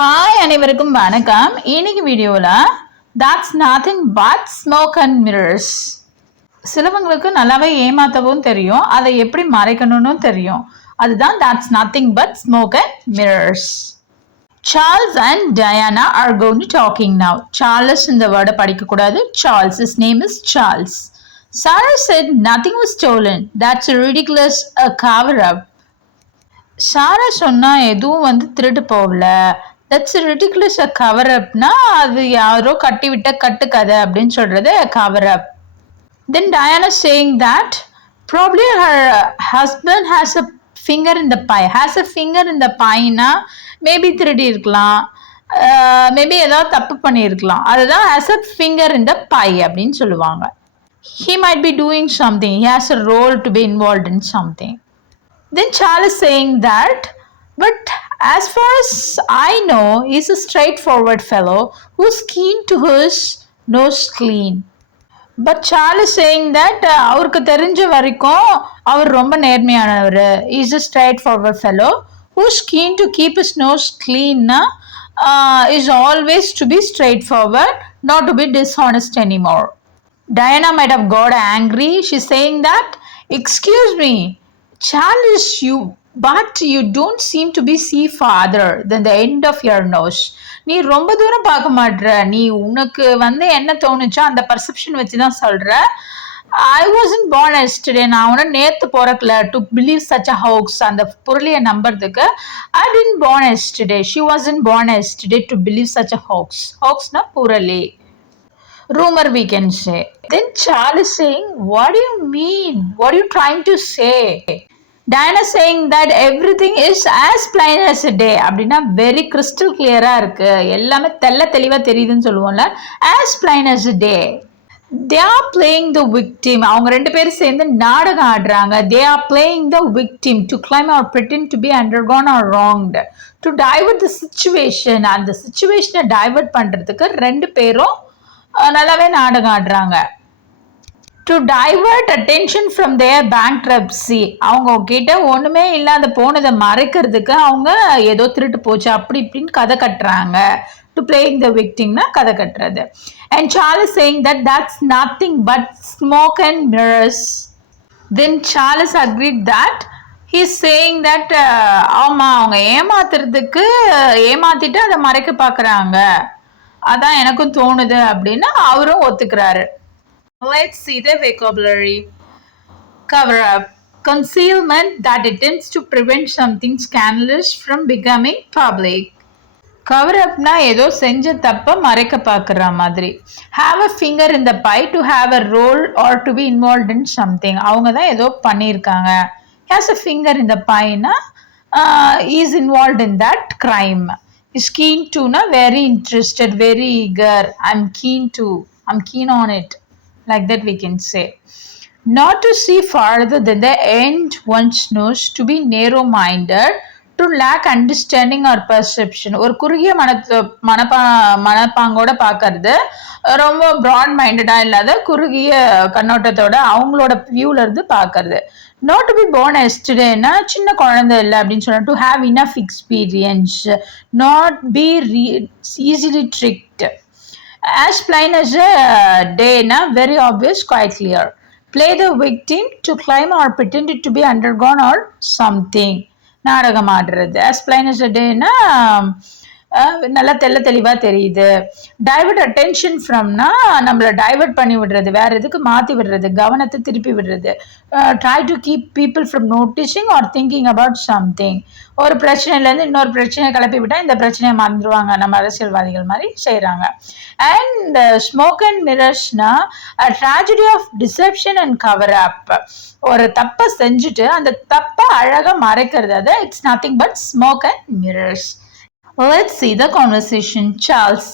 ஹாய் அனைவருக்கும் வணக்கம். இன்னைக்கு வீடியோவில் that's nothing but smoke and mirrors. சிலவங்களுக்கு நல்லாவே ஏமாத்தவும் தெரியும், அதை எப்படி மறைக்கணும்னு தெரியும். அதுதான் that's nothing but smoke and mirrors. Charles and Diana are going to talking now. Charles இந்த வேர்டை படிக்கக்கூடாது. Charles, his name is Charles. Sarah said nothing was stolen. That's ridiculous, a cover-up. சாரா சொன்னா எதுவும் திருட்டு போகல. தட்ஸ் ரிடிகுலஸ் அ கவர் அப்னா அது யாரோ கட்டி விட்ட கட்டுக்கதை அப்படின்னு சொல்றது cover up. Then Diana saying that probably her husband has a finger in the pie. Has a finger in the பைனா மேபி திருடி இருக்கலாம், மேபி ஏதாவது தப்பு பண்ணியிருக்கலாம். அதுதான் has a finger in the pie அப்படின்னு சொல்லுவாங்க. He might be doing something. He has a role to be involved in something. Then Charles saying that, but as far as I know, he's a straightforward fellow who's keen to his nose clean. But Charles saying that அவருக்கு தெரிஞ்ச வரைக்கும் அவர் ரொம்ப நேர்மையானவர். He's a straightforward fellow who's keen to keep his nose clean. Is always to be straightforward, not to be dishonest anymore. Diana might have got angry. She's saying that, excuse me, Charles, but you don't seem to be see farther than the end of your nose. நீ ரொம்ப தூரம் பார்க்க மாட்ற. நீ உனக்கு என்ன தோணுச்சோ அந்த பர்செப்ஷன் வச்சு தான் சொல்ற. I wasn't born yesterday. நான் உன நேத்து பிறக்கல to believe such a hoax. அந்த பொருளிய நம்புறதுக்கு I didn't born yesterday. She wasn't born yesterday to believe such a hoax. Hoaxனா புரளி, rumor we can say. Then Charles saying, what do you mean? What are you trying to say? Diana saying that everything is as plain as a day. அப்படின்னா very crystal கிளியரா இருக்கு, எல்லாமே தெல்ல தெளிவா தெரியுதுன்னு சொல்லுவோம்ல. as plain as a day. They are playing the victim. அவங்க ரெண்டு பேரும் சேர்ந்து நாடகம் ஆடுறாங்க. They are playing the victim to claim or pretend to be undergone or wronged. To divert the situation. அந்த சிச்சுவேஷனை டைவர்ட் பண்றதுக்கு ரெண்டு பேரும் நல்லாவே நாடகம் ஆடுறாங்க. To divert attention from their bankruptcy. அவங்க கிட்ட ஒண்ணுமே இல்லாத போனதை மறைக்கிறதுக்கு அவங்க ஏதோ திருட்டு போச்சு அப்படி இப்படின்னு கதை கட்டுறாங்க. டு பிளேயிங் த விக்டிம்னா கதை கட்டுறது. And Charles saying that that's nothing but smoke and mirrors. Then Charles agreed that he's saying that ஆமா அவங்க ஏமாத்திட்டு அதை மறைக்க பார்க்குறாங்க, அதான் எனக்கும் தோணுது அப்படின்னு அவரும் ஒத்துக்கிறாரு. Let's see the vocabulary. Cover up. Concealment that attempts to prevent something scandalous from becoming public. Cover up na ஏதோ செஞ்ச தப்ப மறைக்க பார்க்குற மாதிரி. Have a finger in the pie, to have a role or to be involved in something. அவங்க தான் ஏதோ பண்ணியிருக்காங்க. Has a finger in the pie na is involved in that crime. Is keen to na very interested, very eager. I'm keen on it. Like that we can say. Not to see farther than the end one's nose, to be narrow-minded, to lack understanding or perception. ஒரு குறுகிய மனப்பாங்கோட பார்க்கறது, ரொம்ப ப்ராட் மைண்டடா இல்லாத குறுகிய கண்ணோட்டத்தோட அவங்களோட வியூல இருந்து பார்க்கறது. Not to be born yesterdayனா சின்ன குழந்தை இல்லை அப்படின்னு சொன்னா. To have enough experience, not be easily tricked. As plain as a day, na very obvious, quite clear. Play the victim, to claim or pretend it to be undergone or something. நாடகம் ஆடுறது. As plain as a day na நல்லா தெளிவா தெரியுது. Divert attention ஃப்ரம்னா நம்மளை டைவர்ட் பண்ணி விடுறது, வேற எதுக்கு மாற்றி விடுறது, கவனத்தை திருப்பி விடுறது. Try to keep people from noticing are thinking about something. ஒரு பிரச்சனையிலேருந்து இன்னொரு பிரச்சனையை கிளப்பி விட்டால் இந்த பிரச்சனையை மறந்துடுவாங்க, நம்ம அரசியல்வாதிகள் மாதிரி செய்கிறாங்க. அண்ட் ஸ்மோக் அண்ட் மிரர்ஸ்னா tragedy of deception and cover up. ஒரு தப்பை செஞ்சுட்டு அந்த தப்பை அழகாக மறைக்கிறது, அது it's nothing but smoke and mirrors. Let's see the conversation. Charles.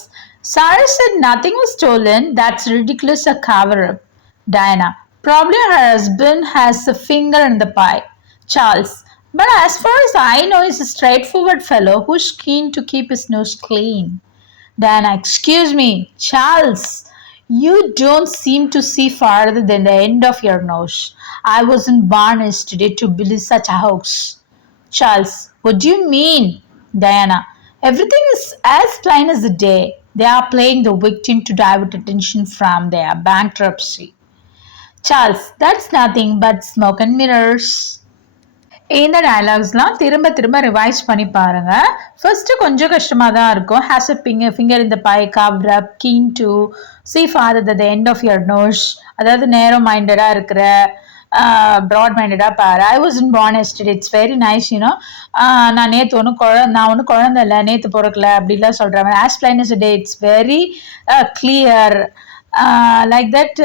Sarah said nothing was stolen. That's ridiculous, a cover-up. Diana. Probably her husband has a finger in the pie. Charles. But as far as I know, he's a straightforward fellow who's keen to keep his nose clean. Diana. Excuse me, Charles. You don't seem to see farther than the end of your nose. I wasn't born yesterday to believe such a hoax. Charles. What do you mean? Diana. Everything is as plain as the day. They are playing the victim to divert attention from their bankruptcy. Charles, that's nothing but smoke and mirrors. இந்த டயலாக்ஸ்லாம் திரும்ப திரும்ப ரிவைஸ் பண்ணி பாருங்க. ஃபர்ஸ்ட் கொஞ்சம் கஷ்டமாக தான் இருக்கும். Has a finger in the pie cover up keen to see farther the end of your nose. அதாவது நேரோ மைண்டடாக இருக்கிற ப்ராட் மைண்டடாக பாரு. I wasn't born yesterday, it's very nice you know. நான் நேற்று நான் ஒன்றும் குழந்தை இல்லை, நேற்று பிறக்கல அப்படிலாம் சொல்கிறேன். As plain is day, it's very clear. Like that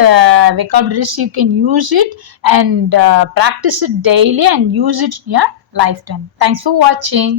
vocabularies you can use it and practice it daily and use it in your lifetime. Thanks for watching.